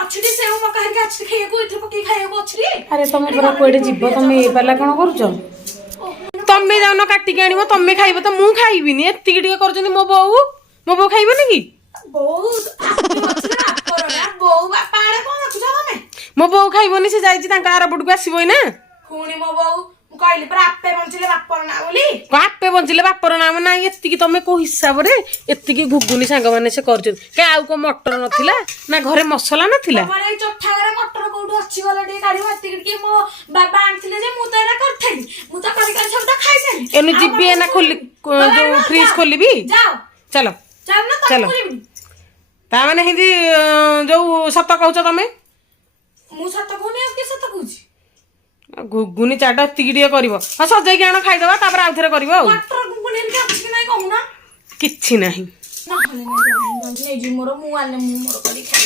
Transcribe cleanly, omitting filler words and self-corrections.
अच्छी से वो मका हरके अच्छी खाए को इथे पकी खाए को अच्छी अरे तुम पूरा कोड़े जीव तुम ए पाला कौन करुच तमें जाऊन काटिक आनिब तमें खाइब तो मुझे खाइबिनी एतिक टिके कर मो बो खाइबनी कि मो बो खाइबनी से जाइए आर पटक आसब ना पुणी मो बो कहली पर आपे बंचिले बापर ना बोली आपे बंचिले बापर नाम ना एति तुम को हिसाब रे एति घुगुनी सांग मैंने से कर आउ को मटर नथिला ना घरे मसला नथिला माने चोठा घरे मटर कोठो अच्छी गला टे काढी एति कि मो बाबा आनथिले जे मु त एना करथेली मु त करी करी सब त खाइ सारी एनु जिबी एना खोली जो फ्रिज खोलिबी जाओ चलो चल ना त खोलिबी ता माने हिंदी जो सत कहउछ तमे मु सत कोनी अब के सत कहूची घुगुनी चाटा तिगिटिए करिवो हां सजैके आण खाइदबा तापर आउ थरे करिवो मटर गुगुनी के अच्छी कि नाही कहू ना किछि नाही ना हले नाही जी मोर मु आले मु मोर करी खाइ